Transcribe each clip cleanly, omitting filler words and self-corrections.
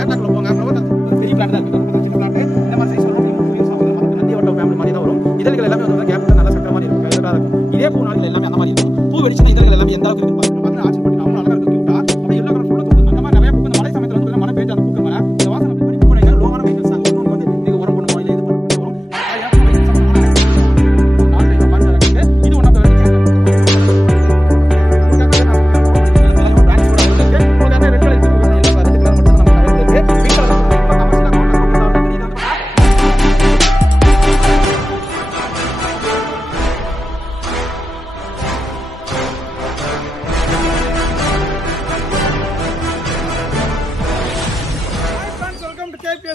கேட்டாக்ல போங்க. பெரிய பிளான்ட் தான் இருக்கு, சின்ன பிளான்ட். இந்த மாதிரி சைஸ் வரும். நந்தியவட்டம் ஃபேமிலி மாதிரி தான் வரும். இதழ்கள் எல்லாமே வந்து கேப் நல்லா சக்கர மாதிரி இருக்கும், இதழா இருக்கும். இதே பூ நாளில் எல்லாமே அந்த மாதிரி இருக்கும். பூ வெடிச்சுன்னா இதழ்கள் எல்லாமே எந்த அளவுக்கு இருக்குன்னு பாருங்க. ஆச்சரிய பண்ணி அவ்வளோ அழகா இருக்கும், கியூட்டா. அப்படியே எல்லோ கலர் ஃபுல்லாக தூக்குது. அந்த மாதிரி நிறைய பூ இந்த மழை சமயத்தில் வந்து மழை பெய்ஞ்சு அந்த பூக்கள் மேலே இந்த வாசனை பண்ணி போனீங்க. லோவான வெஹிக்கிள்ஸ் தான் இன்னொன்று வந்து நீங்கள் உரம் பண்ணுவோம், இல்லை இது பண்ணி வரும். இது one of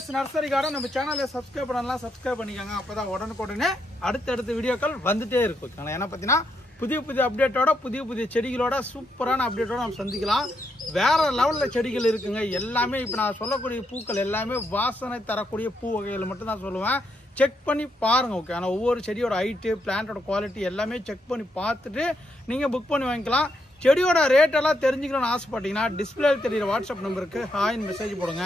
the nursery garden. நம்ம சேனலை சப்ஸ்கிரைப் பண்ணலாம், சப்ஸ்கிரைப் பண்ணிக்கோங்க. அப்பதான் உடனுக்குடனே அடுத்தடுத்த வீடியோக்கள் வந்துட்டே இருக்கும். ஏன்னா பார்த்தீங்கன்னா புதிய புதிய அப்டேட்டோட புதிய புதிய செடிகளோட சூப்பரான அப்டேட்டோட நம்ம சந்திக்கலாம். வேற லெவலில் செடிகள் இருக்குங்க. எல்லாமே இப்போ நான் சொல்லக்கூடிய பூக்கள் எல்லாமே வாசனை தரக்கூடிய பூ வகைகள் மட்டும் தான் சொல்லுவேன். செக் பண்ணி பாருங்க. ஓகே, ஆனால் ஒவ்வொரு செடியோட ஹைட்டு, பிளான்ட்டோட குவாலிட்டி எல்லாமே செக் பண்ணி பார்த்துட்டு நீங்கள் புக் பண்ணி வாங்கிக்கலாம். செடியோட ரேட் எல்லாம் தெரிஞ்சுக்கணும்னு ஆசைப்பட்டீங்கன்னா டிஸ்பிளேல தெரியுற வாட்ஸ்அப் நம்பருக்கு ஹாய்னு மெசேஜ் போடுங்க.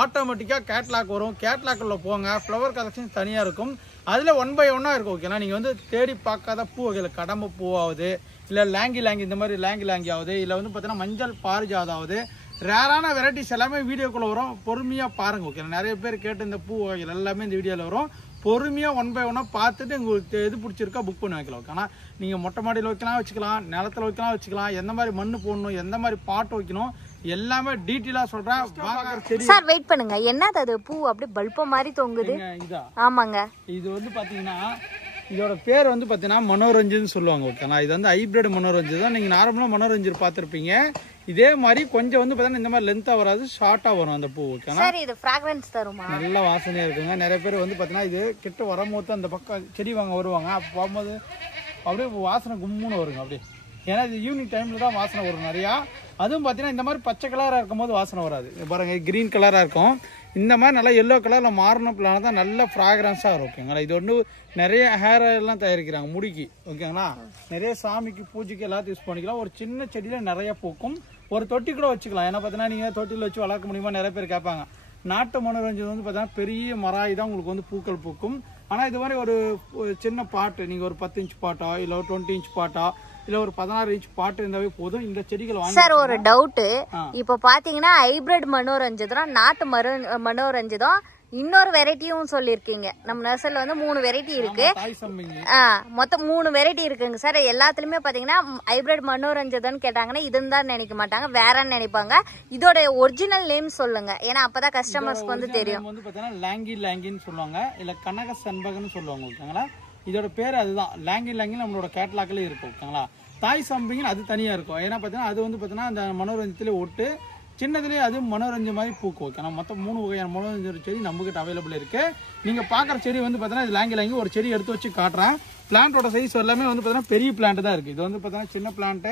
ஆட்டோமேட்டிக்காக கேட்லாக் வரும். கேட்லாக்கில் போங்க, ஃப்ளவர் கலெக்ஷன் தனியாக இருக்கும். அதில் 1 by 1 இருக்கும். ஓகேனா நீங்கள் வந்து தேடி பார்க்காத பூ வகையில் கடம்பு பூவாகுது, இல்லை லாங்கி இந்த மாதிரி லாங்கி ஆகுது, இல்லை வந்து பார்த்தீங்கன்னா மஞ்சள் பாரிஜாதம் ஆகுது. ரேரான வெரைட்டிஸ் எல்லாமே வீடியோக்குள்ளே வரும். பொறுமையாக பாருங்கள். ஓகே, நிறைய பேர் கேட்டு இந்த பூ வகைகள் எல்லாமே இந்த வீடியோவில் வரும். பொறுமையாக 1 by 1 பார்த்துட்டு உங்களுக்கு எது பிடிச்சிருக்கா புக் பண்ணி வைக்கலாம். ஓகே, ஆனால் நீங்கள் மொட்டை மாடியில் வைக்கலாம், வச்சுக்கலாம், நிலத்தில் வைக்கலாம், வச்சுக்கலாம். எந்த மாதிரி மண் போடணும், எந்த மாதிரி பாட்டு வைக்கணும், எல்லாமே டீட்டெயிலாக சொல்கிறேன். சார் வெயிட் பண்ணுங்க, என்னது அது பூ அப்படியே பல்ப மாதிரி தொங்குது? இதா? ஆமாங்க, இது வந்து பார்த்தீங்கன்னா இதோட பேர் வந்து பார்த்தீங்கன்னா மனோரஞ்சன் சொல்லுவாங்க. ஓகேங்களா, இது வந்து ஹைபிரிட் மனோரஞ்சு தான். நீங்கள் நார்மலாக மனோரஞ்சன் பார்த்துருப்பீங்க. இதே மாதிரி கொஞ்சம் வந்து பார்த்தீங்கன்னா இந்த மாதிரி லென்த்தாக வராது, ஷார்ட்டாக வரும் அந்த பூ. ஓகேங்களா, சார் இது ஃப்ராக்ரன்ஸ் தருமா? நல்ல வாசனையாக இருக்குங்க. நிறைய பேர் வந்து பார்த்தீங்கன்னா இது கிட்ட வரும்போது அந்த பக்கம் செடி வாங்க வருவாங்க. அப்போ போகும்போது அப்படியே வாசனை கும்முன்னு வருங்க அப்படியே. ஏன்னா இது ஈவினிங் டைமில் தான் வாசனை வரும் நிறையா. அதுவும் பார்த்தீங்கன்னா இந்த மாதிரி பச்சை கலராக இருக்கும் போது வாசனை வராது. பாருங்க, கிரீன் கலராக இருக்கும். இந்த மாதிரி நல்லா எல்லோ கலரில் மாறின பிளான தான் நல்ல ஃப்ராக்ரன்ஸாக இருக்கும். ஓகேங்களா, இது வந்து நிறைய ஹேர் எல்லாம் தயாரிக்கிறாங்க முடிக்கு. ஓகேங்களா, நிறைய சாமிக்கு பூஜைக்கு எல்லாத்தையும் யூஸ் பண்ணிக்கலாம். ஒரு சின்ன செடியில் நிறைய பூக்கும். ஒரு தொட்டி கூட வச்சுக்கலாம். ஏன்னா பார்த்தீங்கன்னா நீங்கள் தொட்டியில் வச்சு வளர்க்க முடியுமா நிறைய பேர் கேட்பாங்க. நாட்டு மனோரஞ்சன் வந்து பார்த்தீங்கன்னா பெரிய மராய் தான் உங்களுக்கு வந்து பூக்கள் பூக்கும். ஆனால் இது மாதிரி ஒரு சின்ன பாட்டு, நீங்கள் ஒரு 10 இன்ச் பாட்டா, இல்லை ஒரு 20 இன்ச் பாட்டா, இல்ல ஒரு 16 இன்ச் பாட்டு இருந்தாவே போதும். இந்த செடிகள் வாங்கி. சார் ஒரு டவுட், இப்ப பாத்தீங்கன்னா ஹைபிரிட் மனோரஞ்சன், நாட்டு மனோரஞ்சன், இன்னொரு வெரைட்டியும் சொல்லிருக்கீங்க. நம்ம நர்சரில வந்து 3 வெரைட்டி இருக்கு. மொத்தம் 3 வெரைட்டி இருக்குங்க சார். எல்லாத்துலயுமே பாத்தீங்கன்னா ஹைபிரிட் மனோரஞ்சன் கேட்டாங்கன்னா இதுன்னு தான் நினைக்க மாட்டாங்க, வேறன்னு நினைப்பாங்க. இதோட ஒரிஜினல் நேம் சொல்லுங்க, ஏன்னா அப்பதான் கஸ்டமர்ஸ்க்கு வந்து தெரியும். வந்து பாத்தீங்கன்னா லாங்கின்னு சொல்லுவாங்க, இல்ல கனக சண்பகன்னு சொல்லுவாங்க. ஓகேங்களா, இதோட பேர் அதுதான். லாங்கி நம்மளோட கேட்லாக்ல இருக்கும். ஓகேங்களா, தாய் சம்பிங்கன்னு அது தனியா இருக்கும். ஏன்னா பாத்தீங்கன்னா அது வந்து பாத்தீங்கன்னா அந்த மனோரஞ்சத்திலே ஒட்டு சின்னதுலேயே அது மனோரஞ்சன் மாதிரி பூக்கும். ஓகே, மொத்தம் 3 வகையான மனோரஞ்சன் செடி நம்மகிட்ட அவைலபிள் இருக்கு. நீங்க பாக்குற செடி வந்து பாத்தீங்கன்னா இது லாங்கி ஒரு செடி எடுத்து வச்சு காட்டுறேன். பிளான்ட்டோட சைஸ் எல்லாமே வந்து பாத்தீங்கன்னா பெரிய பிளான்ட் தான் இருக்கு. இது வந்து பாத்தீங்கன்னா சின்ன பிளான்ட்.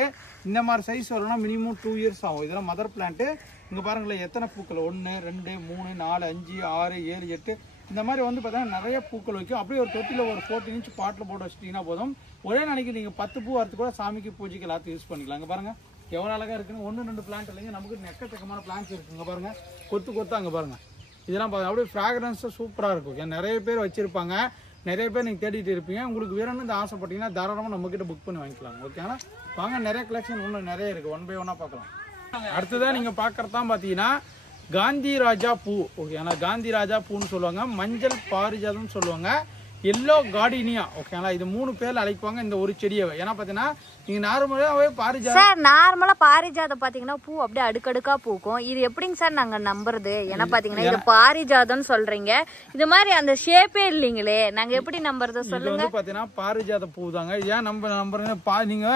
இந்த மாதிரி சைஸ் வரணும்னா மினிமம் 2 இயர்ஸ் ஆகும். இதெல்லாம் மதர் பிளான்ட். இங்க பாருங்களேன் எத்தனை பூக்கள், 1 2 3 4 5 6 7 8 இந்த மாதிரி வந்து பார்த்தீங்கன்னா நிறைய பூக்கள் வைக்கும். அப்படியே ஒரு தொட்டியில் ஒரு 14 இன்ச் பாட்டில் போட்டு வச்சிட்டிங்கன்னா போதும். ஒரே நாளைக்கு நீங்கள் 10 பூ வரது கூட சாமிக்கு பூஜைக்கு எல்லாத்தையும் யூஸ் பண்ணிக்கலாம். இங்கே பாருங்க எவ்வளோ அழகாக இருக்குன்னு. 1 2 பிளான்ட் இல்லைங்க, நமக்கு எக்கச்சக்கமான பிளான்ஸ் இருக்குங்க. பாருங்க கொத்து அங்கே பாருங்க. இதெல்லாம் பாருங்க அப்படியே ஃப்ராக்ரன்ஸாக சூப்பராக இருக்கும். நிறைய பேர் வச்சிருப்பாங்க, நிறைய பேர் நீங்கள் தேடிட்டு இருப்பீங்க. உங்களுக்கு வேணும்னு இந்த ஆசைப்பட்டீங்கன்னா தாராளமாக நம்மக்கிட்ட புக் பண்ணி வாங்கிக்கலாம். ஓகேங்களா, வாங்க, நிறைய கலெக்ஷன் இன்னும் நிறைய இருக்குது. 1 by 1 பார்க்கலாம். அடுத்ததான் நீங்கள் பார்க்குறதான் பார்த்தீங்கன்னா காந்தி ராஜா பூ. ஓகே, ஆனால் காந்தி ராஜா பூன்னு சொல்லுவாங்க, மஞ்சள் பாரிஜாதம்னு சொல்லுவாங்க, எல்லோ கார்டினியா. ஓகேங்களா, இது 3 பேர்ல அழைப்பாங்க இந்த ஒரு செடியை. ஏன்னா பாத்தீங்கன்னா நீங்க நார்மலாவே பாரிஜாதம் சார், நார்மலா பாரிஜாதம் பாத்தீங்கன்னா பூ அப்படியே அடுக்கடுக்கா பூக்கும். இது எப்படிங்க சார் நாங்க நம்புறது? ஏன்னா பாத்தீங்கன்னா இது பாரிஜாதம்னு சொல்றீங்க, இது மாதிரி அந்த ஷேப்பே இல்லீங்களே, நாங்க எப்படி நம்புறது சொல்லுங்க? இது பாத்தீங்கன்னா பாரிஜாத பூ தாங்க. ஏன் நம்புறீங்க? நீங்க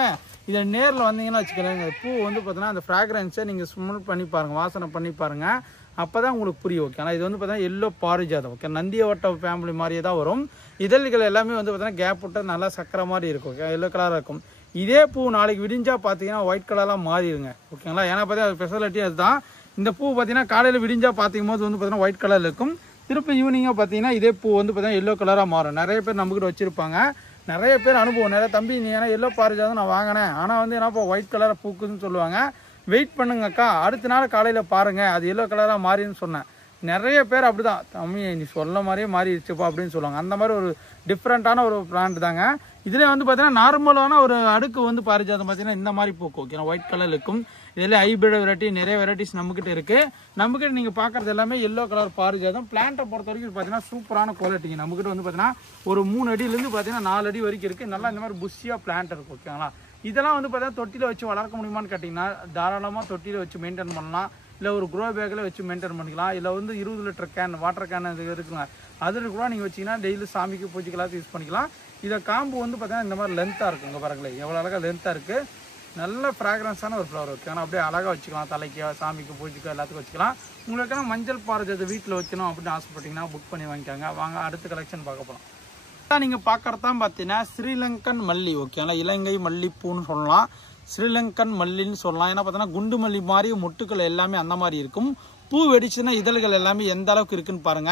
இதை நேரில் வந்தீங்கன்னா வச்சுக்கிறேங்க, பூ வந்து பாத்தீங்கன்னா அந்த ஃப்ராக்ரன்ஸை நீங்க ஸ்மெல் பண்ணி பாருங்க, வாசனை பண்ணி பாருங்க, அப்பதான் உங்களுக்கு புரியும். ஓகே, ஆனால் இது வந்து பார்த்தீங்கன்னா எல்லோ பாரிஜாதம். ஓகே, நந்தியவட்ட ஃபேமிலி மாதிரியே தான் வரும். இதழ்கள் எல்லாமே வந்து பார்த்தீங்கன்னா கேப் விட்டு நல்லா சக்கரை மாதிரி இருக்கும். ஓகே, எல்லோ கலராக இருக்கும். இதே பூ நாளைக்கு விடிஞ்சா பார்த்தீங்கன்னா ஒயிட் கலராக மாறிடுங்க. ஓகேங்களா, ஏன்னா பார்த்தீங்கன்னா ஸ்பெஷாலிட்டி அதுதான். இந்த பூ பார்த்தீங்கன்னா காலையில் விடிஞ்சா பார்த்திக்கும் போது வந்து பார்த்தீங்கன்னா ஒயிட் கலரில் இருக்கும். திருப்பி ஈவினிங்காக பார்த்தீங்கன்னா இதே பூ வந்து பார்த்தீங்கன்னா எல்லோ கலராக மாறும். நிறைய பேர் நம்மக்கிட்ட வச்சுருப்பாங்க, நிறைய பேர் அனுபவம். நிறைய தம்பி நீ ஏன்னா எல்லோ பாரிஜாதம் நான் வாங்கினேன், ஆனால் வந்து என்னப்பா ஒயிட் கலராக பூக்குதுன்னு சொல்லுவாங்க. வெயிட் பண்ணுங்கக்கா, அடுத்த நாள் காலையில் பாருங்கள் அது எல்லோ கலராக மாறின்னு சொன்னேன். நிறைய பேர் அப்படி தான், தம்பி நீ சொல்ல மாதிரியே மாறிடுச்சுப்பா அப்படின்னு சொல்லுவாங்க. அந்த மாதிரி ஒரு டிஃப்ரெண்ட்டான ஒரு பிளான்ட் தாங்க. இதில் வந்து பார்த்தீங்கன்னா நார்மலான ஒரு அடுக்கு வந்து பாரிஜாதம் பார்த்தீங்கன்னா இந்த மாதிரி பூக்கும். ஓகே, ஒயிட் கலர் இருக்கும். இதில் ஹைபிரிட் வெரைட்டி நிறைய வெரைட்டிஸ் நம்மக்கிட்ட இருக்குது. நம்மக்கிட்ட நீங்கள் பார்க்குறது எல்லாமே எல்லோ கலர் பாரிஜாதம். பிளான்ட்டை பொறுத்த வரைக்கும் பார்த்தீங்கன்னா சூப்பரான குவாலிட்டிங்க. நம்மக்கிட்ட வந்து பார்த்தீங்கன்னா ஒரு 3 அடியிலேருந்து பார்த்தீங்கன்னா 4 அடி வரைக்கும் இருக்குது. நல்லா இந்த மாதிரி புஷ்ஷியாக பிளான்ட் இருக்கும். ஓகேங்களா, இதெல்லாம் வந்து பார்த்தீங்கன்னா தொட்டியில் வச்சு வளர்க்க முடியுமான்னு கேட்டிங்கன்னா தாராளமாக தொட்டியில் வச்சு மெயின்டைன் பண்ணலாம். இல்லை ஒரு க்ரோ பேக்கில் வச்சு மெயின்டைன் பண்ணிக்கலாம். இல்லை வந்து 20 லிட்டர் கேன் வாட்டர் கேன் இது இருக்குங்க, அதில் கூட நீங்கள் வச்சிங்கன்னா டெய்லி சாமிக்கு பூஜைக்கெல்லாம் யூஸ் பண்ணிக்கலாம். இதை காம்பு வந்து பார்த்தீங்கன்னா இந்த மாதிரி லென்த்தாக இருக்கும். இங்கே பாருங்களேன் எவ்வளோ அழகாக லென்த்தாக இருக்குது. நல்ல ஃப்ராக்ரன்ஸான ஒரு ஃப்ளவர் ஓகே. ஆனால் அப்படியே அழகாக வச்சுக்கலாம், தலைக்கு சாமிக்கு பூஜைக்கு எல்லாத்துக்கும் வச்சுக்கலாம். உங்களுக்கான மஞ்சள் பாரிஜாத வீட்டில் வைக்கணும் அப்படின்னு ஆசைப்பட்டீங்கன்னா புக் பண்ணி வாங்கிக்காங்க. வாங்க அடுத்த கலெக்ஷன் பார்க்க போகலாம். நீங்கள் பார்க்குறதான் பார்த்தீங்கன்னா ஸ்ரீலங்கன் மல்லி. ஓகேங்களா, இலங்கை மல்லிப்பூன்னு சொல்லலாம், ஸ்ரீலங்கன் மல்லின்னு சொல்லலாம். ஏன்னா பார்த்தீங்கன்னா குண்டு மல்லி மாதிரி மொட்டுக்கள் எல்லாமே அந்த மாதிரி இருக்கும். பூ வெடிச்சுன்னா இதழ்கள் எல்லாமே எந்த அளவுக்கு இருக்குன்னு பாருங்க.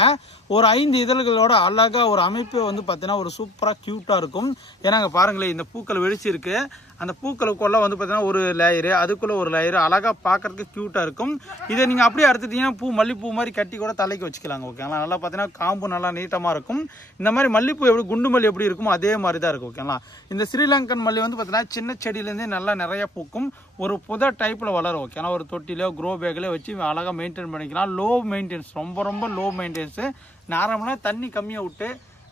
ஒரு 5 இதழ்களோட அழகா ஒரு அமைப்பு வந்து பார்த்தீங்கன்னா ஒரு சூப்பராக க்யூட்டாக இருக்கும். ஏன்னா அங்கே பாருங்களேன் இந்த பூக்கள் வெடிச்சிருக்கு. அந்த பூக்களுக்குள்ள வந்து பார்த்தீங்கன்னா ஒரு லேயரு, அதுக்குள்ள ஒரு லேயரு, அழகாக பார்க்கறதுக்கு க்யூட்டாக இருக்கும். இதை நீங்கள் அப்படியே அறுத்துட்டீங்கன்னா மல்லிப்பூ மாதிரி கட்டி கூட தலைக்கு வச்சுக்கலாங்க. ஓகேங்களா, நல்லா பார்த்தீங்கன்னா காம்பு நல்லா நீட்டமாக இருக்கும். இந்த மாதிரி மல்லிப்பூ எப்படி குண்டு மல்லி எப்படி இருக்குமோ அதே மாதிரி தான் இருக்கும். ஓகேங்களா, இந்த ஸ்ரீலங்கன் மல்லி வந்து பார்த்தீங்கன்னா சின்ன செடியிலேருந்தே நல்லா நிறைய பூக்கும். ஒரு புத டைப்பில் வளரும். ஓகேனா ஒரு தொட்டிலையோ க்ரோ பேக்கில் வச்சு அழகாக மெயின்டைன் பண்ணிக்கலாம். லோ மெயின்டெனன்ஸ், ரொம்ப லோ மெயின்டெனன்ஸு. நார்மலாக தண்ணி கம்மியாக விட்டு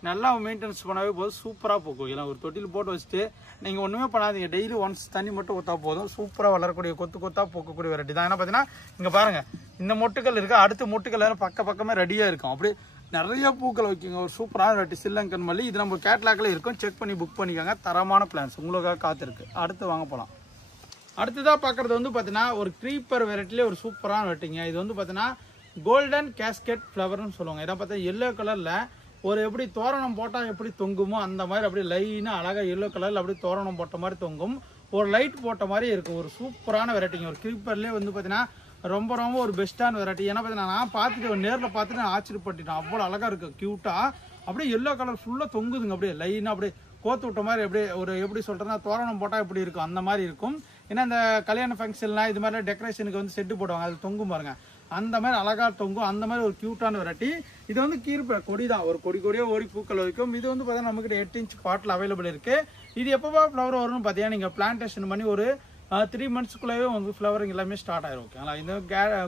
நல்லா மெயின்டெனன்ஸ் பண்ணாவே போதும், சூப்பராக பூக்கும். ஏன்னா ஒரு தொட்டில் போட்டு வச்சுட்டு நீங்கள் ஒன்றுமே பண்ணாதீங்க, டெய்லி ஒன்ஸ் தண்ணி மட்டும் ஊற்றா போதும், சூப்பராக வளரக்கூடிய கொத்தாக பூக்கக்கூடிய வெரைட்டி தான். ஏன்னா பார்த்தீங்கன்னா இங்கே பாருங்கள் இந்த மொட்டுக்கள் இருக்குது, அடுத்த மொட்டுக்கள் எல்லாம் பக்கமே ரெடியாக இருக்கும். அப்படி நிறைய பூக்கள் வைக்கிங்க. ஒரு சூப்பரான வெரைட்டி ஸ்ரீலங்கன் மல்லி. இது நம்ம கேட்லாக்ல இருக்கும், செக் பண்ணி புக் பண்ணிக்கோங்க. தரமான பிளான்ஸ் உங்களுக்காக காத்திருக்கு. அடுத்து வாங்க போகலாம். அடுத்ததாக பார்க்குறது வந்து பார்த்தீங்கன்னா ஒரு க்ரீப்பர் வெரைட்டிலே ஒரு சூப்பரான வெரைட்டிங்க. இது வந்து பார்த்தீங்கன்னா கோல்டன் கேஸ்கெட் ஃப்ளவர்னு சொல்லுவாங்க. இதை பார்த்தா எல்லோ கலரில் ஒரு எப்படி தோரணம் போட்டால் எப்படி தொங்குமோ அந்த மாதிரி அப்படியே லைனாக அழகாக எல்லோ கலரில் அப்படியே தோரணம் போட்ட மாதிரி தொங்கும். ஒரு லைட் போட்ட மாதிரி இருக்கும். ஒரு சூப்பரான வெரைட்டிங்க. ஒரு க்ரீப்பர்லேயே வந்து பார்த்தீங்கன்னா ரொம்ப ஒரு பெஸ்ட்டான வெரைட்டி. ஏன்னா பார்த்தீங்கன்னா நான் பார்த்துட்டு நேரில் பார்த்துட்டு நான் ஆச்சரியப்பட்டுட்டேன். அவ்வளோ அழகாக இருக்குது க்யூட்டாக. அப்படியே எல்லோ கலர் ஃபுல்லாக தொங்குதுங்க. அப்படியே லைனாக அப்படியே கோத்து விட்ட மாதிரி அப்படியே ஒரு எப்படி சொல்கிறேன்னா தோரணம் போட்டால் எப்படி இருக்கும் அந்த மாதிரி இருக்கும். ஏன்னா இந்த கல்யாண ஃபங்க்ஷன்லாம் இது மாதிரி டெக்கரேஷனுக்கு வந்து செட்டு போடுவாங்க, அது தொங்கும் பாருங்க, அந்த மாதிரி அழகாக தொங்கும். அந்த மாதிரி ஒரு க்யூட்டான வெரைட்டி. இது வந்து கீர்ப்ப கொடி தான், ஒரு கொடியாக ஓடி பூக்கள் வைக்கும். இது வந்து பார்த்தீங்கன்னா நம்மக்கிட்ட 8 இன்ச் பாட்டில் அவைலபிள் இருக்குது. இது எப்போவா ஃப்ளவர் வரும்னு பார்த்தீங்கன்னா நீங்கள் பிளான்டேஷன் பண்ணி ஒரு 3 மந்த்ஸ்க்குள்ளேயே வந்து ஃப்ளவரிங் எல்லாமே ஸ்டார்ட் ஆயிரும். ஓகேங்களா, இந்த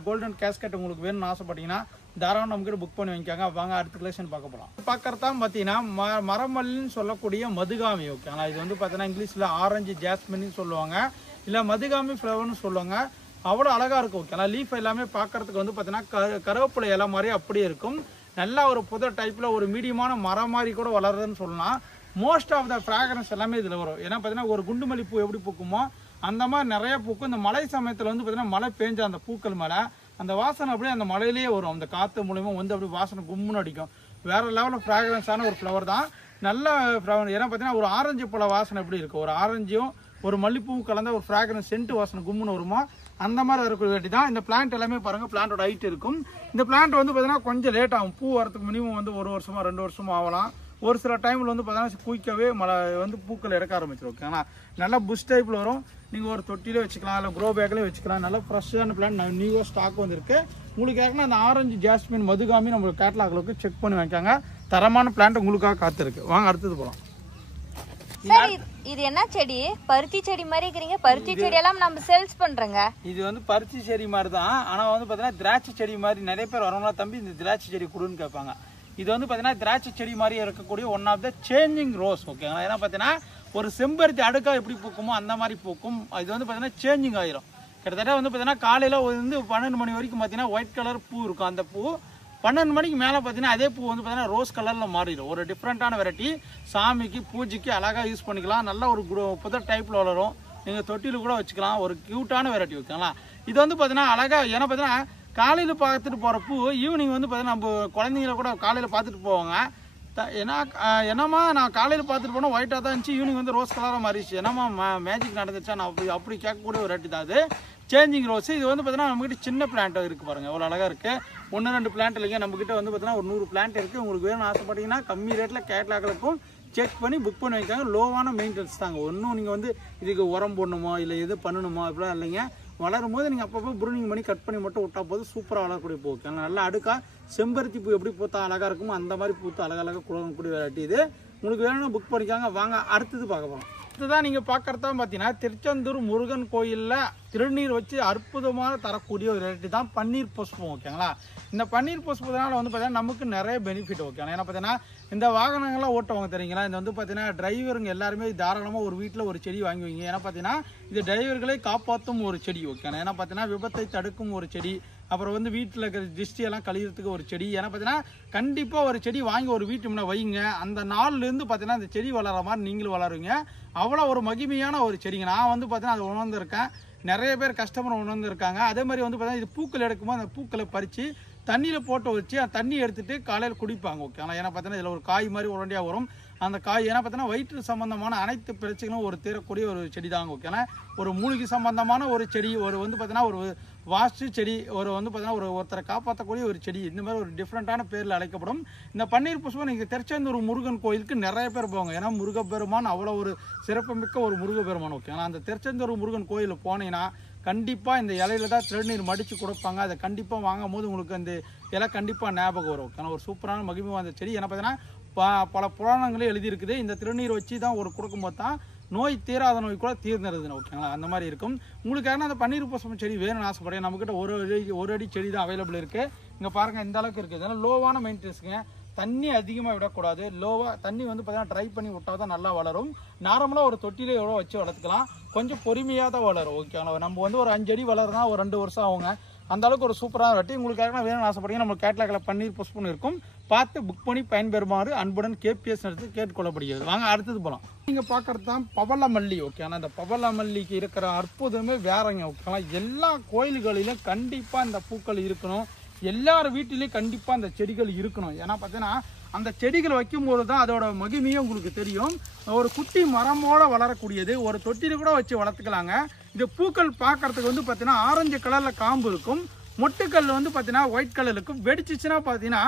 கோல்டன் கேஸ்கெட் உங்களுக்கு வேணும்னு ஆசைப்பட்டீங்கன்னா தாராளம் நம்மக்கிட்ட புக் பண்ணி வாங்கிக்காங்க. வாங்க அடுத்த கலெக்ஷன் பார்க்க போகலாம். பார்க்கறதான் பார்த்தீங்கன்னா மரமல்லின்னு சொல்லக்கூடிய மதுகாமி. ஓகேங்களா, இது வந்து பார்த்தீங்கன்னா இங்கிலீஷில் ஆரஞ்சு ஜாஸ்மின்னு சொல்லுவாங்க, இல்லை மதுகாமி ஃப்ளவர்னு சொல்லுவாங்க. அவ்வளோ அழகாக இருக்கும். ஓகேங்களா, லீஃப் எல்லாமே பார்க்கறதுக்கு வந்து பார்த்தீங்கன்னா கருவேப்பிலை இலை மாதிரி அப்படியே இருக்கும். நல்லா ஒரு புத டைப்பில் ஒரு மீடியமான மரம் மாதிரி கூட வளருதுன்னு சொல்லலாம். மோஸ்ட் ஆஃப் த ஃப்ராக்ரன்ஸ் எல்லாமே இதில் வரும். ஏன்னா பார்த்தீங்கன்னா ஒரு குண்டு மல்லி பூ எப்படி பூக்குமோ அந்த மாதிரி நிறைய பூக்கும். இந்த மழை சமயத்தில் வந்து பார்த்தீங்கன்னா மழை பெஞ்ச அந்த பூக்கள் மேலே அந்த வாசனை அப்படியே அந்த மழையிலேயே வரும். அந்த காற்று மூலியமா வந்து அப்படியே வாசனை கும்முன்னு அடிக்கும். வேற லெவலில் ஃப்ராக்ரன்ஸான ஒரு ஃப்ளவர் தான், நல்ல ஃப்ளவர். ஏன்னா பார்த்தீங்கன்னா ஒரு ஆரஞ்சு பழ வாசனை எப்படி இருக்கும், ஒரு ஆரஞ்சும் ஒரு மல்லிப்பூவும் கலந்த ஒரு ஃப்ராக்ரன்ஸ் சென்ட் வாசனை கும்முன்னு வருமோ அந்த மாதிரி இருக்கக்கூடிய வெரைட்டி தான். இந்த பிளான்ட் எல்லாமே பாருங்கள், பிளான்ட்டோட ஹைட் இருக்கும். இந்த பிளான்ட் வந்து பார்த்தீங்கன்னா கொஞ்சம் லேட் ஆகும். பூ வரதுக்கு மினிமம் வந்து 1 வருஷமா 2 வருஷமா ஆகலாம். ஒரு சில டைமில் வந்து பார்த்தீங்கன்னா குயிக்காகவே மழை வந்து பூக்கள் எடுக்க ஆரம்பிச்சிடும். ஓகேங்களா, நல்லா புஷ் டைப்பில் வரும். நீங்கள் ஒரு தொட்டிலே வச்சுக்கலாம், இல்லை க்ரோ பேக்லேயே வச்சுக்கலாம். நல்லா ஃப்ரெஷ்ஷான பிளான்ட் நியூவாக ஸ்டாக் வந்துருக்கு. உங்களுக்கு ஏற்கனவே அந்த ஆரஞ்சு ஜாஸ்மின் மதுகாமி நம்மளுக்கு கேட்லாக்களுக்கு செக் பண்ணி வாங்கிக்காங்க. தரமான பிளான்ட் உங்களுக்காக காத்திருக்கு. வாங்க அடுத்தது போகலாம். சார் இது என்ன செடி? பருத்தி செடி மாதிரி இருக்கிறீங்க. பருத்தி செடி எல்லாம் நம்ம சேல்ஸ் பண்றோங்க. இது வந்து பருத்தி செடி மாதிரி தான், ஆனா வந்து பாத்தீங்கன்னா திராட்சை செடி மாதிரி. நிறைய பேர் வரவங்களா தம்பி இந்த திராட்சை செடி கொடுன்னு கேட்பாங்க. இது வந்து பாத்தீங்கன்னா திராட்சை செடி மாதிரி இருக்கக்கூடிய one of the changing rose. ஓகேங்களா, ஏன்னா பாத்தீங்கன்னா ஒரு செம்பருத்தி அடுக்கா எப்படி பூக்குமோ அந்த மாதிரி பூக்கும். இது வந்து பாத்தீங்கன்னா சேஞ்சிங் ஆயிரும். கிட்டத்தட்ட வந்து பாத்தீங்கன்னா காலையில வந்து 12 மணி வரைக்கும் பாத்தீங்கன்னா ஒயிட் கலர் பூ இருக்கும். அந்த பூ 12 மணிக்கு மேலே பார்த்தீங்கன்னா அதே பூ வந்து பார்த்தீங்கன்னா ரோஸ் கலரில் மாறிடும். ஒரு டிஃப்ரெண்ட்டான வெரைட்டி. சாமிக்கு பூஜைக்கு அழகாக யூஸ் பண்ணிக்கலாம். நல்ல ஒரு புதர் டைப்பில் வளரும். நீங்கள் தொட்டியில் கூட வச்சுக்கலாம். ஒரு க்யூட்டான வெரைட்டி. ஓகேங்களா, இது வந்து பார்த்தீங்கன்னா அழகாக. ஏன்னா பார்த்தீங்கன்னா காலையில் பார்த்துட்டு போகிற பூ ஈவினிங் வந்து பார்த்தீங்கன்னா நம்ம குழந்தைங்கள கூட காலையில் பார்த்துட்டு போவாங்க. என்னம்மா நான் காலையில் பார்த்துட்டு போனால் ஒயிட்டாக தான் இருந்துச்சு, ஈவினிங் வந்து ரோஸ் கலராக மாறிடுச்சு, என்னம்மா மேஜிக் நடந்துச்சா நான் அப்படி கேட்கக்கூடிய ஒரு வெரைட்டி தான் அது சேஞ்சிங் ரோஸ். இது வந்து பார்த்தீங்கன்னா நம்மகிட்ட சின்ன பிளான்ட் இருக்குது பாருங்கள், எவ்வளோ அழகாக இருக்குது. 1-2 பிளான்ட் இல்லைங்க, நம்மகிட்ட வந்து பார்த்தீங்கன்னா ஒரு 100 பிளான்ட் இருக்குது. உங்களுக்கு வேணும்னு ஆசைப்பட்டீங்கன்னா கம்மி ரேட்டில் கேட்லாக்களுக்கும் செக் பண்ணி புக் பண்ணி வைக்காங்க. லோவான மெயின்டெனன்ஸ் தாங்க. ஒன்றும் நீங்கள் வந்து இதுக்கு உரம் போடணுமோ இல்லை எது பண்ணணுமோ அப்படிலாம் இல்லைங்க. வளரும் போது நீங்கள் அப்பப்போ ப்ரூனிங் பண்ணி கட் பண்ணி மட்டும் விட்டா போது சூப்பராக வளரக்கூடிய பூ ஓகேங்களா. நல்லா அடுக்காக செம்பருத்தி பூ எப்படி பூத்தா அழகாக இருக்குமோ அந்த மாதிரி பூத்து அழகழகாக குளக்கூடிய வெரைட்டி இது. உங்களுக்கு வேணும்னு புக் பண்ணிக்காங்க. வாங்க அடுத்தது பார்க்க போகிறோம். இதுதான் நீங்கள் பார்க்குறதா பார்த்தீங்கன்னா திருச்செந்தூர் முருகன் கோயிலில் திருநீர் வச்சு அற்புதமாக தரக்கூடிய ஒரு வெரைட்டி தான் பன்னீர் புஷ்பம் ஓகேங்களா. இந்த பன்னீர் புஷ்பத்தினால வந்து பார்த்தீங்கன்னா நமக்கு நிறைய பெனிஃபிட் ஓகேங்களா. ஏன்னா பார்த்தீங்கன்னா இந்த வாகனங்கள்லாம் ஓட்டுவாங்க தெரியுங்களா. இந்த வந்து பார்த்தீங்கன்னா டிரைவருங்க எல்லாருமே தாராளமாக ஒரு வீட்டில் ஒரு செடி வாங்கி வைங்க. ஏன்னா பார்த்தீங்கன்னா இது டிரைவர்களை காப்பாற்றும் ஒரு செடி ஓகேங்களா. ஏன்னா பார்த்தீங்கன்னா விபத்தை தடுக்கும் ஒரு செடி, அப்புறம் வந்து வீட்டில் இருக்கிற திருஷ்டியெல்லாம் கழிகிறதுக்கு ஒரு செடி. ஏன்னா பார்த்தீங்கன்னா கண்டிப்பாக ஒரு செடி வாங்கி ஒரு வீட்டு முன்னே வைங்க. அந்த நாள்லேருந்து பார்த்தீங்கன்னா அந்த செடி வளர மாதிரி நீங்களும் வளருவீங்க. அவ்வளோ ஒரு மகிமையான ஒரு செடிங்க. நான் வந்து பார்த்தீங்கன்னா அதை உணர்ந்திருக்கேன். நிறைய பேர் கஸ்டமர் உணர்ந்திருக்காங்க. அதே மாதிரி வந்து பார்த்தீங்கன்னா இது பூக்கள் எடுக்கும்போது அந்த பூக்களை பறித்து தண்ணியில் போட்டு வச்சு அந்த தண்ணி எடுத்துகிட்டு காலையில் குடிப்பாங்க ஓகேங்களா. ஏன்னா பார்த்தீங்கன்னா இதில் ஒரு காய் மாதிரி உடனடியாக வரும் அந்த காய். ஏன்னா பார்த்தீங்கன்னா வயிற்று சம்பந்தமான அனைத்து பிரச்சனைகளும் ஒரு தீரக்கூடிய ஒரு செடி தாங்க ஓகேங்களா. ஒரு மூலிகை சம்பந்தமான ஒரு செடி, ஒரு வந்து பார்த்தீங்கன்னா ஒரு வாஸ்து செடி, ஒரு வந்து பார்த்தீங்கன்னா ஒருத்தரை காப்பாற்றக்கூடிய ஒரு செடி. இந்த மாதிரி ஒரு டிஃப்ரெண்ட்டான பேரில் அழைக்கப்படும் இந்த பன்னீர் புஷ்பம். நீங்கள் திருச்செந்தூர் முருகன் கோயிலுக்கு நிறைய பேர் போவாங்க. ஏன்னா முருகப்பெருமான் அவ்வளோ ஒரு சிறப்புமிக்க ஒரு முருகப்பெருமான் ஓகேங்களா. அந்த திருச்செந்தூர் முருகன் கோயிலில் போனீங்கன்னா கண்டிப்பாக இந்த இலையில தான் திருநீர் மடித்து கொடுப்பாங்க. அதை கண்டிப்பாக வாங்கும் போது உங்களுக்கு அந்த இலை கண்டிப்பாக ஞாபகம் வரும் ஓகேங்களா. ஒரு சூப்பரான மகிமை வாய்ந்த செடி. ஏன்னா பார்த்தீங்கன்னா பல புராணங்களே எழுதியிருக்குது. இந்த திருநீர் வச்சு தான் ஒரு கொடுக்கும்போது தான் நோய் தீராத நோய் கூட தீர்ந்துருதுன்னு ஓகேங்களா. அந்த மாதிரி இருக்கும். உங்களுக்கு ஏன்னா அந்த பன்னீர் புஷ்பம் செடி வேணும்னு ஆசைப்படுறேன். நம்மக்கிட்ட ஒரு அடி செடி தான் அவைலபிள் இருக்குது. இங்கே பாருங்கள் இந்த அளவுக்கு இருக்குது. இதெல்லாம் லோவான மெயின்டெனன்ஸுங்க. தண்ணி அதிகமாக விடக்கூடாது. லோவாக தண்ணி வந்து பார்த்தீங்கன்னா ட்ரை பண்ணி விட்டால் தான் நல்லா வளரும். நார்மலாக ஒரு தொட்டிலே எவ்வளோ வச்சு வளர்த்துக்கலாம். கொஞ்சம் பொறுமையாக தான் வளரும் ஓகேங்களா. நம்ம வந்து ஒரு 5 அடி வளருனா ஒரு 2 வருஷம் ஆகுங்க. அந்த அளவுக்கு ஒரு சூப்பரான வெட்டி. உங்களுக்காக வேணும்னு ஆசைப்படுறீங்க. நம்ம கேட்லாக்கில் பன்னீர் புஷ்பம் இருக்கும். பார்த்து புக் பண்ணி பயன்பெறுமாறு அன்புடன் KPS எடுத்து கேட்டுக்கொள்ளப்படுகிறது. வாங்க அடுத்தது போகலாம். நீங்கள் பார்க்குறது தான் பவளமல்லி ஓகே. ஆனால் இந்த பவளமல்லிக்கு இருக்கிற அற்புதமே வேறங்க ஓகேங்களா. எல்லா கோயில்களிலும் கண்டிப்பாக இந்த பூக்கள் இருக்கணும். எல்லார் வீட்டிலையும் கண்டிப்பாக அந்த செடிகள் இருக்கணும். ஏன்னா பார்த்தீங்கன்னா அந்த செடிகள் வைக்கும்போது தான் அதோட மகிமையும் உங்களுக்கு தெரியும். ஒரு குட்டி மரமோட வளரக்கூடியது. ஒரு தொட்டியில் கூட வச்சு வளர்த்துக்கலாங்க. இந்த பூக்கள் பார்க்கறதுக்கு வந்து பார்த்தீங்கன்னா ஆரஞ்சு கலரில் காம்பு இருக்கும். மொட்டுக்கள் வந்து பார்த்தீங்கன்னா ஒயிட் கலர் இருக்கும். வெடிச்சிச்சுன்னா பார்த்தீங்கன்னா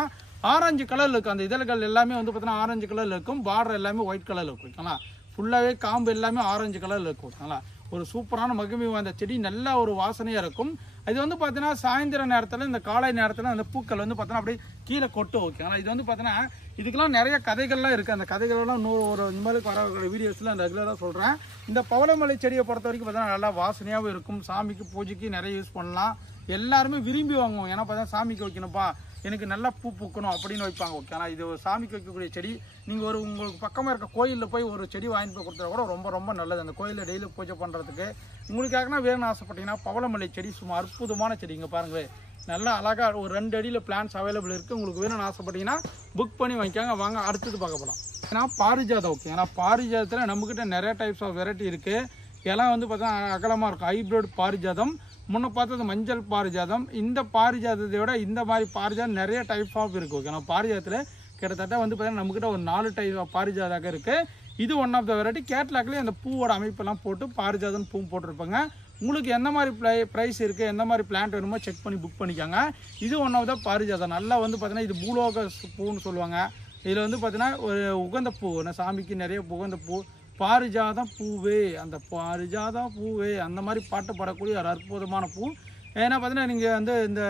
ஆரஞ்சு கலரில் இருக்கும். அந்த இதழ்கள் எல்லாமே வந்து பார்த்தீங்கன்னா ஆரஞ்சு கலரில் இருக்கும். பார்டர் எல்லாமே ஒயிட் கலரில் இருக்கும் ஓகேங்களா. ஃபுல்லாகவே காம்பு எல்லாமே ஆரஞ்சு கலரில் இருக்கும் ஓகேங்களா. ஒரு சூப்பரான மகிமை வாய்ந்த செடி. நல்ல ஒரு வாசனையாக இருக்கும். இது வந்து பார்த்தீங்கன்னா சாயந்தர நேரத்தில் இந்த காலை நேரத்தில் அந்த பூக்கள் வந்து பார்த்தீங்கன்னா அப்படியே கீழே கொட்டும் ஓகேங்களா. இது வந்து பார்த்தீங்கன்னா இதுக்கெல்லாம் நிறைய கதைகள்லாம் இருக்குது. அந்த கதைகளெல்லாம் ஒரு இந்த மாதிரி வர வீடியோஸில் அந்த ரெகுலராக சொல்கிறேன். இந்த பவளமல்லி செடியை பொறுத்த வரைக்கும் பார்த்தீங்கன்னா நல்லா வாசனையாகவும் இருக்கும். சாமிக்கு பூஜைக்கு நிறைய யூஸ் பண்ணலாம். எல்லாருமே விரும்பி வாங்குவோம். ஏன்னா பார்த்தா சாமிக்கு வைக்கணும்ப்பா, எனக்கு நல்லா பூ பூக்கணும் அப்படின்னு வைப்பாங்க ஓகேங்களா. இது ஒரு சாமிக்கு வைக்கக்கூடிய செடி. நீங்கள் உங்களுக்கு பக்கமாக இருக்க கோயிலில் போய் ஒரு செடி வாங்கிட்டு போய் கொடுத்தா கூட ரொம்ப ரொம்ப நல்லது. அந்த கோயிலில் டெய்லி பூஜை பண்ணுறதுக்கு உங்களுக்காகனா வேணும்னு ஆசைப்பட்டீங்கன்னா பவளமல்லி செடி சும்மா அற்புதமான செடி. இங்கே பாருங்களேன் நல்லா அழகாக ஒரு 2 அடியில் பிளான்ஸ் அவைலபிள் இருக்குது. உங்களுக்கு வேணும்னு ஆசைப்பட்டீங்கன்னா புக் பண்ணி வாங்கிக்காங்க. வாங்க அடுத்தது பார்க்க போகலாம். ஏன்னா பாரிஜாதம் ஓகே. ஏன்னா பாரிஜாதத்தில் நம்மக்கிட்ட நிறைய டைப்ஸ் ஆஃப் வெரைட்டி இருக்குது. எல்லாம் வந்து பார்த்தா அகலமாக இருக்கும். ஹைப்ரிட் பாரிஜாதம், முன்ன பார்த்தது மஞ்சள் பாரிஜாதம். இந்த பாரிஜாதத்தை விட இந்த மாதிரி பாரிஜாதம் நிறைய டைப் ஆஃப் இருக்குது ஓகே. நான் பாரிஜாதத்தில் கிட்டத்தட்ட வந்து பார்த்தீங்கன்னா நம்மக்கிட்ட ஒரு 4 டைப் ஆஃப் பாரிஜாதாக இருக்குது. இது ஒன் ஆஃப் த வெரைட்டி. கேட்லாக்லேயே அந்த பூவோட அமைப்பெல்லாம் போட்டு பாரிஜாதம் பூ போட்டிருப்பாங்க. உங்களுக்கு எந்த மாதிரி ப்ரைஸ் இருக்குது, எந்த மாதிரி பிளான்ட் வேணுமோ செக் பண்ணி புக் பண்ணிக்காங்க. இது ஒன் ஆஃப் த பாரிஜாதம். நல்லா வந்து பார்த்தீங்கன்னா இது பூலோக பூன்னு சொல்லுவாங்க. இதில் வந்து பார்த்தீங்கன்னா ஒரு உகந்த பூ, சாமிக்கு நிறைய உகந்த பூ. பாரிஜாதம் பூவே, அந்த பாரிஜாதம் பூவே அந்த மாதிரி பாட்டு பாடக்கூடிய ஒரு அற்புதமான பூ. ஏன்னா பார்த்தீங்கன்னா நீங்கள் வந்து இந்த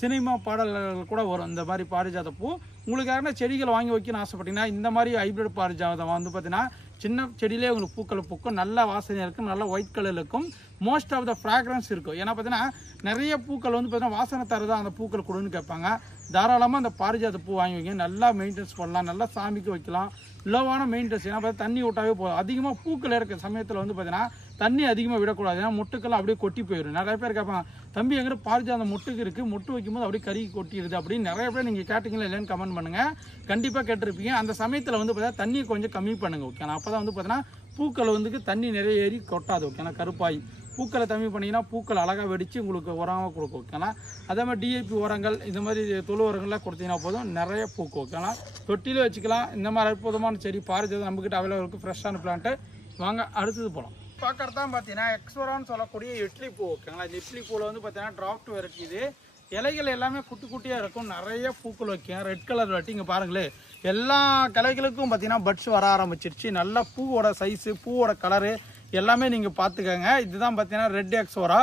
சினிமா பாடல்கள் கூட வரும் இந்த மாதிரி பாரிஜாத பூ. உங்களுக்காக செடிகள் வாங்கி வைக்கணும்னு ஆசைப்பட்டீங்கன்னா இந்த மாதிரி ஹைப்ரிட் பாரிஜாதம் வந்து பார்த்தீங்கன்னா சின்ன செடியிலே உங்களுக்கு பூக்கள் பூக்கும். நல்ல வாசனையாக இருக்கும். நல்ல ஒயிட் கலர் இருக்கும். மோஸ்ட் ஆஃப் த ஃப்ராக்ரன்ஸ் இருக்கும். ஏன்னா பார்த்தீங்கன்னா நிறைய பூக்கள் வந்து பார்த்தீங்கன்னா வாசனை தரதான் அந்த பூக்கள் கொடுன்னு கேட்பாங்க. தாராளமாக அந்த பாரிஜாத பூ வாங்கி வைங்க. நல்லா மெயின்டெனன்ஸ் பண்ணலாம். நல்லா சாமிக்கு வைக்கலாம். லோவான மெயின்டெனன்ஸ். ஏன்னா பார்த்தா தண்ணி விட்டாவே போதும். அதிகமாக பூக்கள் இருக்கிற சமயத்தில் வந்து பார்த்தீங்கன்னா தண்ணி அதிகமாக விடக்கூடாது. ஏன்னா மொட்டுக்கெல்லாம் அப்படியே கொட்டி போயிடும். நிறைய பேர் கேட்பாங்க, தம்பி எங்கிட்ட பாரிஜாதம் மொட்டுக்கு இருக்குது, மொட்டு வைக்கும்போது அப்படியே கறி கொட்டிடுது அப்படின்னு நிறைய பேர் நீங்கள் கேட்டிங்களா இல்லைன்னு கமெண்ட் பண்ணுங்கள். கண்டிப்பாக கேட்டிருப்பீங்க. அந்த சமயத்தில் வந்து பார்த்தீங்கன்னா தண்ணியை கொஞ்சம் கம்மி பண்ணுங்க ஓகேண்ணா. அப்போ தான் வந்து பார்த்தீங்கன்னா பூக்கள் வந்து தண்ணி நிறைய ஏறி கொட்டாது ஓகேண்ணா. கருப்பாய் பூக்களை கம்மி பண்ணிங்கன்னா பூக்கள் அழகாக வெடித்து உங்களுக்கு உரமாக கொடுக்கும் ஓகேண்ணா. அதே மாதிரி DAP உரங்கள் இந்த மாதிரி தொழு உரங்கள்லாம் கொடுத்தீங்கன்னா போதும் நிறைய பூக்கும் ஓகேண்ணா. தொட்டிலே வச்சுக்கலாம். இந்த மாதிரி அற்புதமான செடி பாரிஜாதம் நம்மக்கிட்ட அவைலபிள் இருக்குது. ஃப்ரெஷ்ஷான பிளான்ட்டு. வாங்க அடுத்தது போகலாம். பார்க்கறதான் பார்த்தீங்கன்னா எக்ஸ்வரான்னு சொல்லக்கூடிய இட்லி பூ ஓகேங்களா. இந்த இட்லி பூவில் வந்து பார்த்தீங்கன்னா டிராஃப்ட் வெரைட்டி. இது இலைகள் எல்லாமே குட்டி குட்டியாக இருக்கும். நிறைய பூக்கள் வைக்கும். Red colour variety. இங்கே பாருங்களேன் எல்லா கிளைகளுக்கும் பார்த்தீங்கன்னா பட்ஸ் வர ஆரம்பிச்சிருச்சு. நல்லா பூவோட சைஸு பூவோட கலரு எல்லாமே நீங்கள் பார்த்துக்கோங்க. இதுதான் பார்த்தீங்கன்னா ரெட் எக்ஸ்வரா.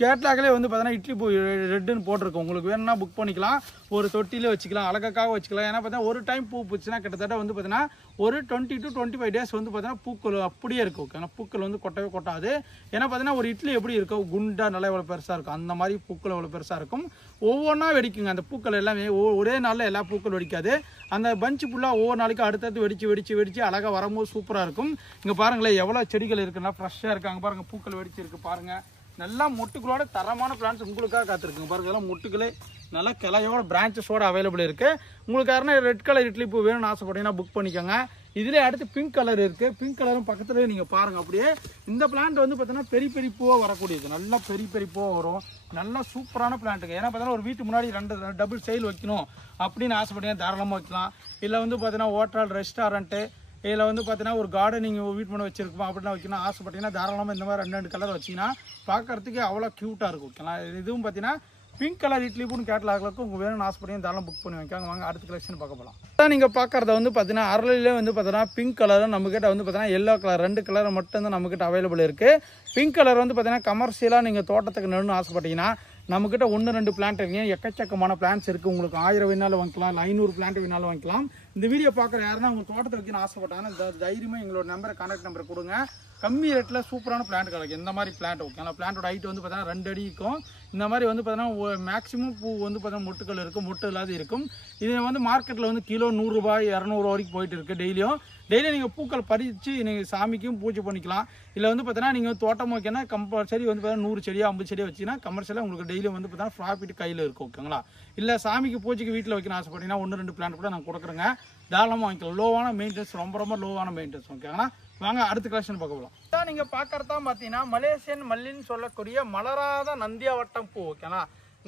கேட்லாக்லேயே வந்து பார்த்தீங்கன்னா இட்லி பூ ரெட்டுன்னு போட்டிருக்கோம். உங்களுக்கு வேணும்னா புக் பண்ணிக்கலாம். ஒரு தொட்டிலே வச்சுக்கலாம், அழகாக வச்சுக்கலாம். ஏன்னா பார்த்தீங்கன்னா ஒரு டைம் பூ பூச்சுன்னா கிட்டத்தட்ட வந்து பார்த்தீங்கன்னா ஒரு 20 to 25 days வந்து பார்த்தீங்கன்னா பூக்கள் அப்படியே இருக்கும். ஓகேங்களா, பூக்கள் வந்து கொட்டவே கொட்டாது. ஏன்னா பார்த்தீங்கன்னா ஒரு இட்லி எப்படி இருக்கும், குண்டா நல்லா எவ்வளோ பெருசாக இருக்கும், அந்த மாதிரி பூக்கள் எவ்வளோ பெருசாக இருக்கும். ஒவ்வொன்றா வெடிக்குங்க அந்த பூக்கள் எல்லாமே. ஒரே நாளில் எல்லா பூக்கள் வெடிக்காது. அந்த பஞ்சு ஃபுல்லாக ஒவ்வொரு நாளைக்கு அடுத்தடுத்து வெடிச்சு அழகாக வரும்போது சூப்பராக இருக்கும். இங்கே பாருங்களேன் எவ்வளோ செடிகள் இருக்குன்னா ஃப்ரெஷ்ஷாக இருக்காங்க பாருங்கள். பூக்கள் வெடிச்சிருக்கு பாருங்கள். நல்லா மொட்டுகளோட தரமான பிளான்ஸ் உங்களுக்காக காத்திருக்குங்க பாருங்க. இதெல்லாம் மொட்டுகளே நல்லா கிளையோட பிரான்ச்சஸோட அவைலபிள் இருக்கு. உங்களுக்கு யாருன்னா ரெட் கலர் இட்லி பூ வேணும்னு ஆசைப்பட்டீங்கன்னா புக் பண்ணிக்கோங்க. இதுல அடுத்து பிங்க் கலர் இருக்கு. பிங்க் கலரும் பக்கத்துல நீங்க பாருங்க. அப்படியே இந்த பிளான்ட் வந்து பார்த்தீங்கன்னா பெரிய பூவா வரக்கூடியது. நல்லா பெரிய பூவா வரும். நல்லா சூப்பரான பிளான்ட்டுங்க. ஏன்னா பார்த்தீங்கன்னா ஒரு வீட்டு முன்னாடி 2 டபுள் சைல் வைக்கணும் அப்படின்னு ஆசைப்பட்டீங்கன்னா தாராளமாக வைக்கலாம். இல்லை வந்து பார்த்தீங்கன்னா ஹோட்டல் ரெஸ்டாரண்ட்டு இதில் வந்து பார்த்தீங்கன்னா ஒரு கார்டனிங் வீட்டு முன்னாடி வச்சிருக்கோம் அப்படின்னா வைக்கணும் ஆசைப்பட்டீங்கன்னா தாராளமாக இந்த மாதிரி 2 கலர் வச்சிங்கன்னா பார்க்கறதுக்கு அவ்வளோ க்யூட்டாக இருக்கும். ஓகேங்களா, இதுவும் பார்த்தீங்கன்னா பிங்க் கலர் இட்லி பூன்னு கேட்டலாக்களுக்கு உங்கள் வேணும்னு ஆசைப்பட்டீங்கன்னா தாராளம் புக் பண்ணி வைக்காங்க. வாங்க அடுத்த கலெக்ஷன் பார்க்க போகலாம். அதான் நீங்கள் பார்க்குறத வந்து பார்த்தீங்கன்னா அரளிலே வந்து பார்த்தீங்கன்னா பிங்க் கலரும் நம்மக்கிட்ட வந்து பார்த்தீங்கன்னா எல்லோ கலர் 2 கலர் மட்டும்தான் நம்மக்கிட்ட அவைலபிள் இருக்குது. பிங்க் கலர் வந்து பார்த்தீங்கன்னா கமர்ஷியலாக நீங்கள் தோட்டத்துக்கு நடணும்னு ஆசைப்பட்டீங்கன்னா நம்மக்கிட்ட 1-2 பிளான்ட் இருக்குங்க. எக்கச்சக்கமான பிளான்ஸ் இருக்குது. உங்களுக்கு 1000 வேணாலும் வாங்கிக்கலாம், இல்லை 500 பிளான்ட் வேணாலும் வாங்கிக்கலாம். இந்த வீடியோ பார்க்குற யாருன்னா உங்கள் தோட்டத்தை வைக்கணும்னு ஆசைப்பட்டாங்கன்னா தைரியமாக எங்களோட நம்பரை கான்டாக்ட் நம்பரை கொடுங்க. கம்மி ரேட்டில் சூப்பரான பிளான்ட் கிடைக்கும். இந்த மாதிரி பிளான்ட் ஓகேங்களா. பிளான்ட்டோட ஹைட் வந்து பார்த்தீங்கன்னா 2 அடி இருக்கும். இந்த மாதிரி வந்து பார்த்தீங்கன்னா மேக்ஸிமம் பூ வந்து பார்த்தீங்கன்னா மொட்டுகள் இருக்கும், மொட்டு இல்லாத இருக்கும். இது வந்து மார்க்கெட்டில் வந்து கிலோ 100 ரூபாய் 200 வரைக்கும் போயிட்டு இருக்குது. டெய்லியும் நீங்கள் பூக்கள் பறித்து நீங்கள் சாமிக்கும் பூஜை பண்ணிக்கலாம். இல்லை வந்து பார்த்தீங்கன்னா நீங்கள் தோட்டம் வைக்கனா கம்பல்சரி வந்து பார்த்தீங்கன்னா 100 செடியோ 50 செடியோ வச்சிங்கன்னா கமர்ஷியலாக உங்களுக்கு டெய்லியும் வந்து பார்த்தீங்கன்னா ப்ராஃபிட் கையில் இருக்கும். ஓகேங்களா, இல்லை சாமிக்கு பூஜைக்கு வீட்டில் வைக்கணும் ஆசைப்பட்டீங்கன்னா 1-2 பிளான்ட் கூட நான் கொடுக்குறேங்க. தாராளமாக வாங்கிக்கலாம். லோவான மெயின்டெனன்ஸ், ரொம்ப லோவான மெயின்டெனன்ஸ். ஓகேங்களா, வாங்க அடுத்த கலெக்ஷன் பார்க்க போகலாம். இதான் நீங்கள் பார்க்குறதா பார்த்தீங்கன்னா மலேசியன் மல்லின்னு சொல்லக்கூடிய மலராத நந்தியாவட்டம் பூ. ஓகேங்களா,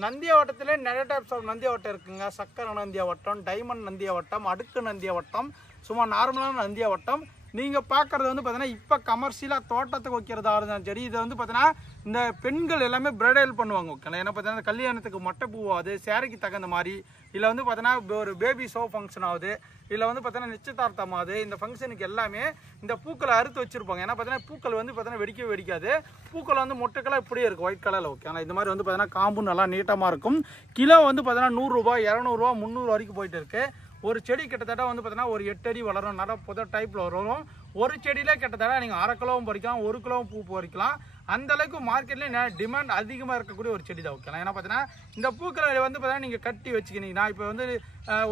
நந்தியாவட்டத்திலே நிறைய டைப்ஸ் ஆஃப் நந்தியாவட்டம் இருக்குங்க. சக்கரை நந்தியாவட்டம், டைமண்ட் நந்தியாவட்டம், அடுக்கு நந்தியாவட்டம், சும்மா நார்மலான நந்தியாவட்டம். நீங்கள் பார்க்குறது வந்து பார்த்தீங்கன்னா இப்போ கமர்ஷியலாக தோட்டத்துக்கு வைக்கிறதா இருந்தாலும் சரி. இதை வந்து பார்த்தீங்கன்னா இந்த பெண்கள் எல்லாமே பிரைடல் பண்ணுவாங்க. ஓகேங்களா, ஏன்னா பார்த்தீங்கன்னா கல்யாணத்துக்கு மொட்டை பூவாகுது, சேரைக்கு தகுந்த மாதிரி, இல்லை வந்து பார்த்தீங்கன்னா ஒரு பேபி ஷோ ஃபங்க்ஷன் ஆகுது, இல்லை வந்து பார்த்தீங்கன்னா நிச்சயதார்த்தம் ஆகுது. இந்த ஃபங்க்ஷனுக்கு எல்லாமே இந்த பூக்களை அறுத்து வச்சிருப்பாங்க. ஏன்னா பார்த்தீங்கன்னா பூக்கள் வந்து பார்த்தீங்கன்னா வெடிக்காது. பூக்கள் வந்து மொட்டைக்கெல்லாம் இப்படியே இருக்கும் ஒயிட் கலரில். ஓகேங்களா, இந்த மாதிரி வந்து பார்த்தீங்கன்னா காம்பு நல்லா நீட்டமாக இருக்கும். கிலோ வந்து பார்த்தீங்கன்னா 100 ரூபாய் 200 ரூபா 300 வரைக்கும் போயிட்டு இருக்கு. ஒரு செடி கிட்டத்தட்ட வந்து பார்த்தீங்கன்னா ஒரு 8 அடி வளரும். நல்லா புதர் டைப்பில் வரும். ஒரு செடியிலே கிட்டத்தட்ட நீங்கள் 1/2 கிலோவும் பறிக்கலாம், 1 கிலோவும் பூ பறிக்கலாம். அந்த அளவுக்கு மார்க்கெட்லேயே டிமாண்ட் அதிகமாக இருக்கக்கூடிய ஒரு செடி தான். ஓகேங்களா, ஏன்னா பார்த்தீங்கன்னா இந்த பூக்களை வந்து பார்த்தீங்கன்னா நீங்கள் கட்டி வச்சுக்கினீங்கன்னா இப்போ வந்து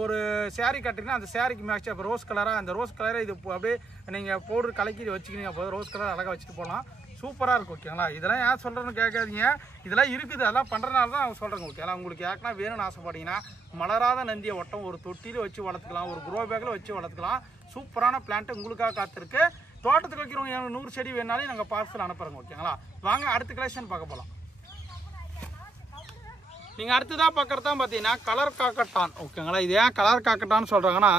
ஒரு சேரீ கட்டிங்கன்னா அந்த சேரீக்கு மேட்ச் இப்போ ரோஸ் கலராக, அந்த ரோஸ் கலரை இது அப்படியே நீங்கள் பவுடர் கலக்கி வச்சுக்கினீங்க அப்போ ரோஸ் கலர் அழகாக வச்சுட்டு போகலாம். சூப்பராக இருக்கும். ஓகேங்களா, இதெல்லாம் ஏன் சொல்கிறேன்னு கேட்காதீங்க. இதெல்லாம் இருக்குது, அதெல்லாம் பண்ணுறதுனால தான் அவங்க சொல்கிறேங்க. ஓகேங்களா, உங்களுக்கு யாருன்னா வேணும்னு ஆசைப்பட்டீங்கன்னா மலராத நந்தியை வட்டம் ஒரு தொட்டியில் வச்சு வளர்த்துக்கலாம், ஒரு க்ரோ பேக்கில் வச்சு வளர்த்துக்கலாம். சூப்பரான பிளான்ட்டு உங்களுக்காக காத்திருக்கு. தோட்டத்துக்கு வைக்கிறவங்க 100 செடி வேணாலும் நாங்கள் பார்சல் அனுப்புகிறோங்க. ஓகேங்களா, வாங்க அடுத்த கலெக்ஷன் பார்க்க போகலாம். நீங்கள் அடுத்ததாக பார்க்குறது தான் பார்த்தீங்கன்னா கலர் காக்கட்டான். ஓகேங்களா, இது ஏன் கலர் காக்கட்டான்னு சொல்கிறாங்கன்னா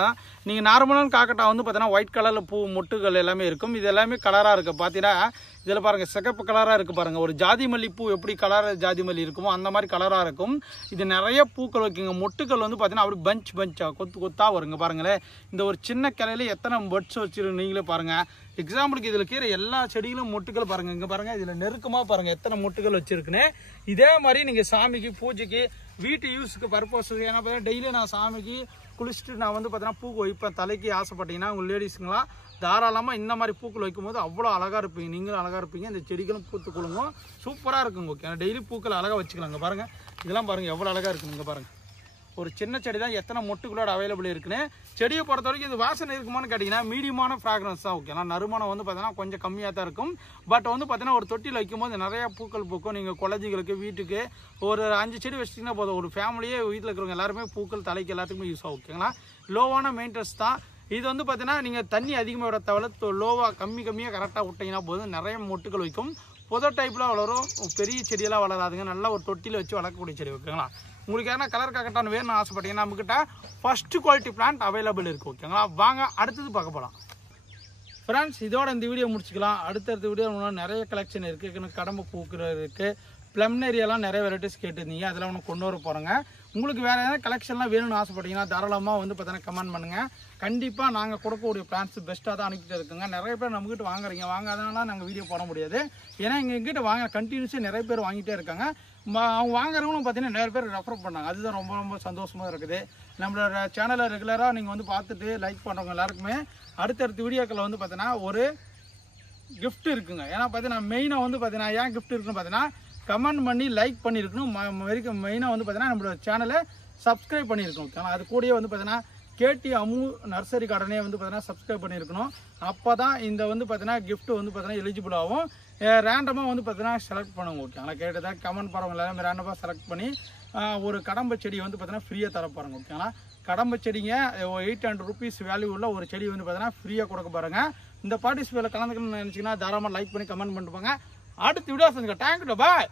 நீங்கள் நார்மலான காக்கட்டான் வந்து பார்த்தீங்கன்னா ஒயிட் கலரில் பூ மொட்டுகள் எல்லாமே இருக்கும். இது எல்லாமே கலராக இருக்குது. பார்த்தீங்கன்னா இதில் பாருங்கள் சிகப்பு கலராக இருக்குது பாருங்கள். ஒரு ஜாதி மல்லி பூ எப்படி கலர் ஜாதி மல்லி இருக்குமோ அந்த மாதிரி கலராக இருக்கும். இது நிறைய பூக்கள் வைக்குங்க. மொட்டுக்கள் வந்து பார்த்தீங்கன்னா அப்படி பஞ்சாக கொத்தாக வருங்க. பாருங்களேன், இந்த ஒரு சின்ன கிளையில எத்தனை பட்ஸ் வச்சிருக்கு நீங்களே பாருங்கள். எக்ஸாம்பிளுக்கு இதில் கீரை எல்லா செடிகளும் மொட்டுகள் பாருங்கள். இங்கே பாருங்கள், இதில் நெருக்கமாக பாருங்கள் எத்தனை மொட்டுகள் வச்சுருக்குன்னு. இதே மாதிரி நீங்கள் சாமிக்கு பூஜைக்கு வீட்டு யூஸுக்கு பர்பஸ், ஏன்னா பார்த்தீங்கன்னா டெய்லி நான் சாமிக்கு குளிச்சுட்டு நான் வந்து பார்த்தீங்கன்னா பூ வைப்பேன். தலைக்கு ஆசைப்பட்டீங்கன்னா உங்கள் லேடிஸுங்களாம் தாராளமாக இந்த மாதிரி பூக்கள் வைக்கும்போது அவ்வளோ அழகாக இருப்பீங்க. நீங்களும் அழகாக இருப்பீங்க. இந்த செடிகளும் பூத்து குழுங்கும். சூப்பராக இருக்குங்க. ஓகே, டெய்லி பூக்கள் அழகாக வச்சுக்கலாங்க. பாருங்கள், இதெல்லாம் பாருங்கள் எவ்வளோ அழகாக இருக்குங்க. பாருங்கள், ஒரு சின்ன செடி தான் எத்தனை மொட்டுகளோட அவைலபிள் இருக்குன்னு. செடியை பொறுத்த வரைக்கும் இது வாசனை இருக்குமான்னு கேட்டிங்கன்னா மீடியமான ஃப்ராக்ரன்ஸ் தான். ஓகேங்களா, நறுமணம் வந்து பார்த்தீங்கன்னா கொஞ்சம் கம்மியாக தான் இருக்கும். பட் வந்து பார்த்தீங்கன்னா ஒரு தொட்டியில் வைக்கும்போது நிறையா பூக்கள் பூக்கும். நீங்கள் குழந்தைகளுக்கு வீட்டுக்கு ஒரு 5 செடி வச்சிட்டிங்கன்னா போதும். ஒரு ஃபேமிலியே வீட்டில் இருக்கிறவங்க எல்லாருமே பூக்கள் தலைக்கு எல்லாத்துக்குமே யூஸ் ஆகும். ஓகேங்களா, லோவான மெயின்டெனன்ஸ் தான். இது வந்து பார்த்தீங்கன்னா நீங்கள் தண்ணி அதிகமாக விட தேவையில்ல. லோவாக கம்மியாக கரெக்டாக விட்டிங்கன்னா போதும். நிறைய மொட்டுகள் வைக்கும். புதர் டைப்பில் வளரும். பெரிய செடியெல்லாம் வளராதுங்க. நல்லா ஒரு தொட்டியில் வச்சு வளர்க்கக்கூடிய செடி. ஓகேங்களா, உங்களுக்கு ஏன்னா கலர் காக்கட்டான் வேணும்னு ஆசைப்பட்டீங்கன்னா நம்மக்கிட்ட ஃபர்ஸ்ட் குவாலிட்டி பிளான்ட் அவைலபிள் இருக்குது. ஓகேங்களா, வாங்க அடுத்தது பார்க்க போகலாம். ஃப்ரெண்ட்ஸ், இதோட இந்த வீடியோ முடிச்சுக்கலாம். அடுத்தடுத்த வீடியோ நிறைய கலெக்ஷன் இருக்குது. கடம்பு பூக்கிறது இருக்குது. ப்ளம்னேரியெல்லாம் நிறைய வெரைட்டிஸ் கேட்டிருந்தீங்க. அதெல்லாம் ஒன்று கொண்டு வர போகிறேங்க. உங்களுக்கு வேறு ஏதாவது கலெக்ஷன்லாம் வேணும்னு ஆசைப்பட்டீங்கன்னா தாராளமாக வந்து பார்த்தீங்கன்னா கமெண்ட் பண்ணுங்கள். கண்டிப்பாக நாங்கள் கொடுக்கக்கூடிய பிளான்ஸ் பெஸ்ட்டாக தான் அனுப்பிட்டு இருக்குங்க. நிறைய பேர் நம்மகிட்ட வாங்குறீங்க, வாங்காதனால நாங்கள் வீடியோ போட முடியாது. ஏன்னா எங்ககிட்ட வாங்க கண்டினியூஸாக நிறைய பேர் வாங்கிட்டே இருக்காங்க. அவங்க வாங்குறவங்களும் பார்த்தீங்கன்னா நிறைய பேர் ரெஃபர் பண்ணாங்க. அதுதான் ரொம்ப ரொம்ப சந்தோஷமாக இருக்குது. நம்மளோட சேனலை ரெகுலராக நீங்கள் வந்து பார்த்துட்டு லைக் பண்ணுறவங்க எல்லாருக்குமே அடுத்தடுத்த வீடியோக்களில் வந்து பார்த்தீங்கன்னா ஒரு கிஃப்ட் இருக்குங்க. ஏன்னா பார்த்தீங்கன்னா மெயினாக வந்து பார்த்தீங்கன்னா ஏன் கிஃப்ட் இருக்குன்னு பார்த்தீங்கன்னா கமெண்ட் பண்ணி லைக் பண்ணியிருக்கணும். மெயினாக வந்து பார்த்தீங்கன்னா நம்மளோட சேனலை சப்ஸ்கிரைப் பண்ணியிருக்கணும். ஓகேங்களா? அது கூடயே வந்து பார்த்தீங்கன்னா கேடி அம்மு நர்சரி கார்டனே வந்து பார்த்தீங்கன்னா சப்ஸ்கிரைப் பண்ணியிருக்கணும். அப்போ தான் இந்த வந்து பார்த்தீங்கன்னா கிஃப்ட் வந்து பார்த்தீங்கன்னா எலிஜிபிள் ஆகும். ரேண்டமாக வந்து பார்த்தீங்கன்னா செலக்ட் பண்ணுவோம். ஓகேங்களா? கேட்டதாக கமெண்ட் போகிறவங்க எல்லாமே ரேண்டமாக செலக்ட் பண்ணி ஒரு கடம்பை செடி வந்து பார்த்தீங்கன்னா ஃப்ரீயாக தர பாருங்க. ஓகேங்களா? கடம்பை செடிங்க 800 rupees வேல்யூ உள்ள ஒரு செடி வந்து பார்த்தீங்கன்னா ஃப்ரீயாக கொடுக்க பாருங்க. இந்த பார்ட்டிசிபேட்டில் கலந்துக்கணும்னு நினச்சிங்கன்னா தாராளமாக லைக் பண்ணி கமெண்ட் பண்ணிட்டு போங்க. அடுத்த வீடியோ சந்திக்க. தேங்க்யூ, பாய்.